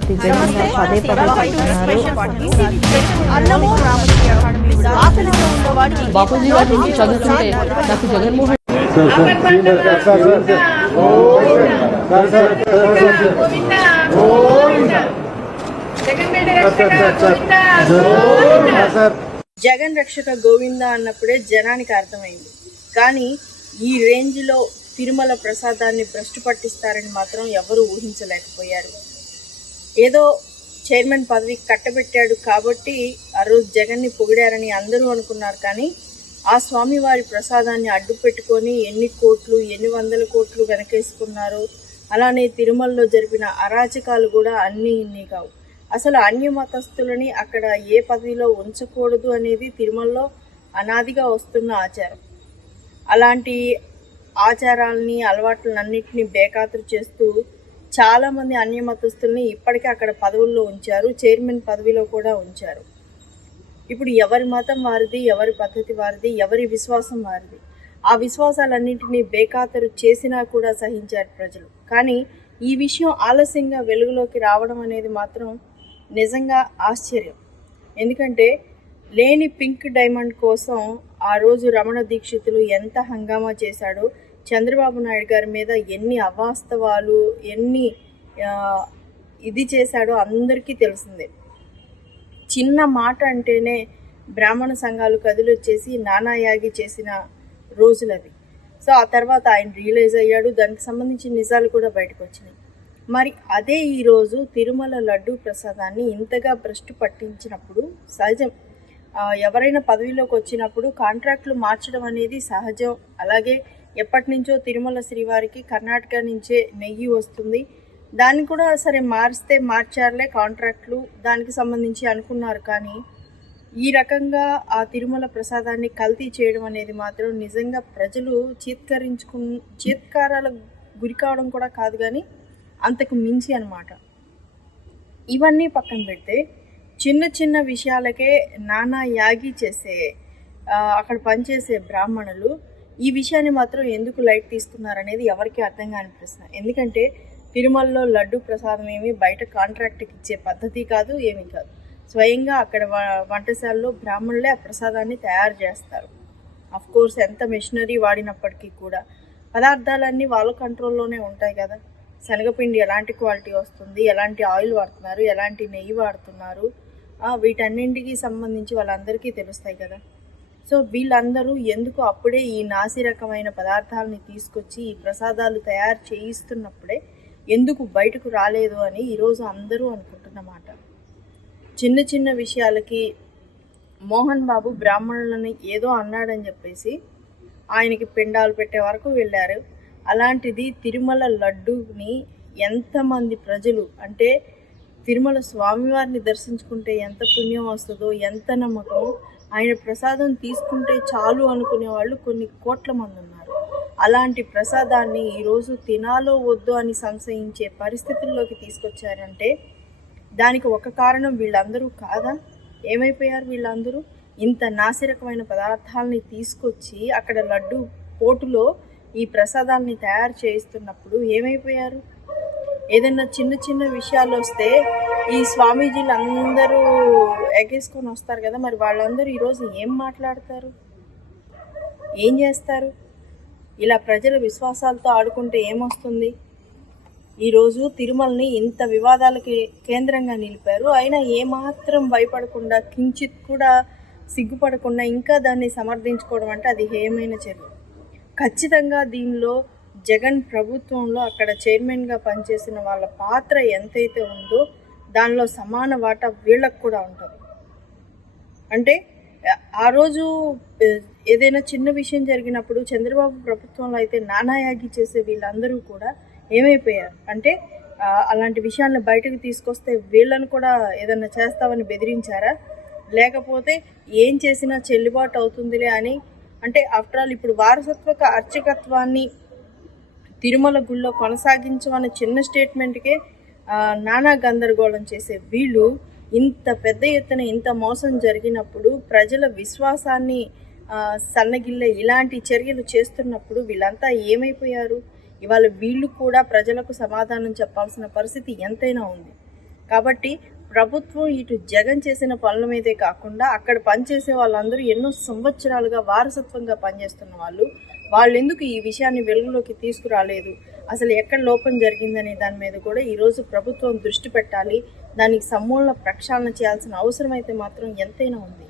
దివ్యంగా పదే పదే చెప్తున్నారు బాపూజీ గారి నుంచి చదువుతుంటే నాకు జగన్మోహన్ జగన్ రక్షక గోవింద అన్నప్పుడే జనానికి అర్థమైంది కానీ ఈ రేంజ్లో తిరుమల ప్రసాదాన్ని భ్రష్టు పట్టిస్తారని మాత్రం ఎవరూ ఊహించలేకపోయారు ఏదో చైర్మన్ పదవి కట్టబెట్టాడు కాబట్టి ఆ రోజు జగన్ని పొగిడారని అందరూ అనుకున్నారు కానీ ఆ స్వామివారి ప్రసాదాన్ని అడ్డు పెట్టుకొని ఎన్ని కోట్లు ఎన్ని వందల కోట్లు వెనకేసుకున్నారో అలానే తిరుమలలో జరిపిన అరాచకాలు కూడా అన్నీ ఇన్ని కావు. అసలు అన్య మతస్థులని అక్కడ ఏ పదవిలో ఉంచకూడదు అనేది తిరుమలలో అనాదిగా వస్తున్న ఆచారం. అలాంటి ఆచారాలని అలవాట్లన్నింటినీ బేఖాతరు చేస్తూ చాలామంది అన్య మతస్థుల్ని ఇప్పటికే అక్కడ పదవుల్లో ఉంచారు చైర్మన్ పదవిలో కూడా ఉంచారు. ఇప్పుడు ఎవరి మతం వారిది ఎవరి పద్ధతి వారిది ఎవరి విశ్వాసం వారిది? ఆ విశ్వాసాలన్నింటినీ బేఖాతరు చేసినా కూడా సహించారు ప్రజలు. కానీ ఈ విషయం ఆలస్యంగా వెలుగులోకి రావడం అనేది మాత్రం నిజంగా ఆశ్చర్యం. ఎందుకంటే లేని పింక్ డైమండ్ కోసం ఆ రోజు రమణ దీక్షితులు ఎంత హంగామా చేశాడో చంద్రబాబు నాయుడు గారి మీద ఎన్ని అవాస్తవాలు ఎన్ని ఇది చేశాడో అందరికీ తెలిసిందే. చిన్న మాట అంటేనే బ్రాహ్మణ సంఘాలు కదిలొచ్చేసి నానాయాగి చేసిన రోజులవి. సో ఆ తర్వాత ఆయన రియలైజ్ అయ్యాడు దానికి సంబంధించిన నిజాలు కూడా బయటకు వచ్చినాయి మరి అదే ఈరోజు తిరుమల లడ్డు ప్రసాదాన్ని ఇంతగా భ్రష్టు పట్టించినప్పుడు సహజం. ఎవరైనా పదవిలోకి వచ్చినప్పుడు కాంట్రాక్ట్లు మార్చడం అనేది సహజం. అలాగే ఎప్పటి నుంచో తిరుమల శ్రీవారికి కర్ణాటక నుంచే నెయ్యి వస్తుంది. దాన్ని కూడా సరే మారిస్తే మార్చారులే కాంట్రాక్ట్లు దానికి సంబంధించి అనుకున్నారు. కానీ ఈ రకంగా ఆ తిరుమల ప్రసాదాన్ని కల్తీ చేయడం అనేది మాత్రం నిజంగా ప్రజలు చీత్కరించుకు చీత్కారాల గురి కావడం కూడా కాదు కానీ అంతకు మించి అన్నమాట. ఇవన్నీ పక్కన పెడితే చిన్న చిన్న విషయాలకే నానా యాగి చేసే అక్కడ పనిచేసే బ్రాహ్మణులు ఈ విషయాన్ని మాత్రం ఎందుకు లైట్ తీసుకున్నారనేది ఎవరికి అర్థం కాని ప్రశ్న ఎందుకంటే తిరుమలలో లడ్డు ప్రసాదం ఏమి బయట కాంట్రాక్ట్కి ఇచ్చే పద్ధతి కాదు ఏమీ కాదు. స్వయంగా అక్కడ వంటశాలలో బ్రాహ్మణులే ఆ ప్రసాదాన్ని తయారు చేస్తారు. అఫ్ కోర్స్ ఎంత మెషినరీ వాడినప్పటికీ కూడా పదార్థాలన్నీ వాళ్ళ కంట్రోల్లోనే ఉంటాయి కదా. శనగపిండి ఎలాంటి క్వాలిటీ వస్తుంది ఎలాంటి ఆయిల్ వాడుతున్నారు ఎలాంటి నెయ్యి వాడుతున్నారు వీటన్నింటికి సంబంధించి వాళ్ళందరికీ తెలుస్తాయి కదా. సో వీళ్ళందరూ ఎందుకు అప్పుడే ఈ నాసి రకమైన పదార్థాలని తీసుకొచ్చి ఈ ప్రసాదాలు తయారు చేయిస్తున్నప్పుడే ఎందుకు బయటకు రాలేదు అని ఈరోజు అందరూ అనుకుంటున్నమాట. చిన్న చిన్న విషయాలకి మోహన్ బాబు బ్రాహ్మణులని ఏదో అన్నాడని చెప్పేసి ఆయనకి పిండాలు పెట్టే వరకు వెళ్ళారు. అలాంటిది తిరుమల లడ్డూని ఎంతమంది ప్రజలు అంటే తిరుమల స్వామివారిని దర్శించుకుంటే ఎంత పుణ్యం వస్తుందో ఎంత నమ్మకం ఆయన ప్రసాదం తీసుకుంటే చాలు అనుకునే వాళ్ళు కొన్ని కోట్ల మంది ఉన్నారు. అలాంటి ప్రసాదాన్ని ఈరోజు తినాలో వద్దు అని సంశయించే పరిస్థితుల్లోకి తీసుకొచ్చారంటే దానికి ఒక కారణం వీళ్ళందరూ కాదా? ఏమైపోయారు వీళ్ళందరూ? ఇంత నాసిరకమైన పదార్థాలని తీసుకొచ్చి అక్కడ లడ్డు పోటులో ఈ ప్రసాదాల్ని తయారు చేయిస్తున్నప్పుడు ఏమైపోయారు? ఏదైనా చిన్న చిన్న విషయాలు వస్తే ఈ స్వామీజీలు అందరూ ఎగేసుకొని వస్తారు కదా మరి వాళ్ళందరూ ఈరోజు ఏం మాట్లాడతారు? ఏం చేస్తారు? ఇలా ప్రజల విశ్వాసాలతో ఆడుకుంటే ఏమొస్తుంది? ఈరోజు తిరుమలని ఇంత వివాదాలకి కేంద్రంగా నిలిపారు. అయినా ఏమాత్రం భయపడకుండా కించిత్ కూడా సిగ్గుపడకుండా ఇంకా దాన్ని సమర్థించుకోవడం అంటే అది హేయమైన చర్య. ఖచ్చితంగా దీనిలో జగన్ ప్రభుత్వంలో అక్కడ చైర్మన్గా పనిచేసిన వాళ్ళ పాత్ర ఎంతైతే ఉందో దానిలో సమాన వాటా వీళ్ళకు కూడా ఉంటుంది. అంటే ఆ రోజు ఏదైనా చిన్న విషయం జరిగినప్పుడు చంద్రబాబు ప్రభుత్వంలో అయితే నానాయాగి చేసే వీళ్ళందరూ కూడా ఏమైపోయారు? అంటే అలాంటి విషయాలను బయటకు తీసుకొస్తే వీళ్ళని కూడా ఏదైనా చేస్తామని బెదిరించారా? లేకపోతే ఏం చేసినా చెల్లుబాటు అవుతుందిలే అని? అంటే ఆఫ్టర్ ఆల్ ఇప్పుడు వారసత్వక అర్చకత్వాన్ని తిరుమల గుళ్ళో కొనసాగించమన్న చిన్న స్టేట్మెంట్కే నానా గందరగోళం చేసే వీళ్ళు ఇంత పెద్ద ఎత్తున ఇంత మోసం జరిగినప్పుడు ప్రజల విశ్వాసాన్ని సన్నగిల్లే ఇలాంటి చర్యలు చేస్తున్నప్పుడు వీళ్ళంతా ఏమైపోయారు? ఇవాళ వీళ్ళు కూడా ప్రజలకు సమాధానం చెప్పాల్సిన పరిస్థితి ఎంతైనా ఉంది. కాబట్టి ప్రభుత్వం ఇటు జగన్ చేసిన పనుల మీదే కాకుండా అక్కడ పనిచేసే వాళ్ళందరూ ఎన్నో సంవత్సరాలుగా వారసత్వంగా పనిచేస్తున్న వాళ్ళు వాళ్ళు ఎందుకు ఈ విషయాన్ని వెలుగులోకి తీసుకురాలేదు? అసలు ఎక్కడ లోపం జరిగిందనే దాని మీద కూడా ఈరోజు ప్రభుత్వం దృష్టి పెట్టాలి. దానికి సమూల ప్రక్షాళన చేయాల్సిన అవసరం అయితే మాత్రం ఎంతైనా ఉంది.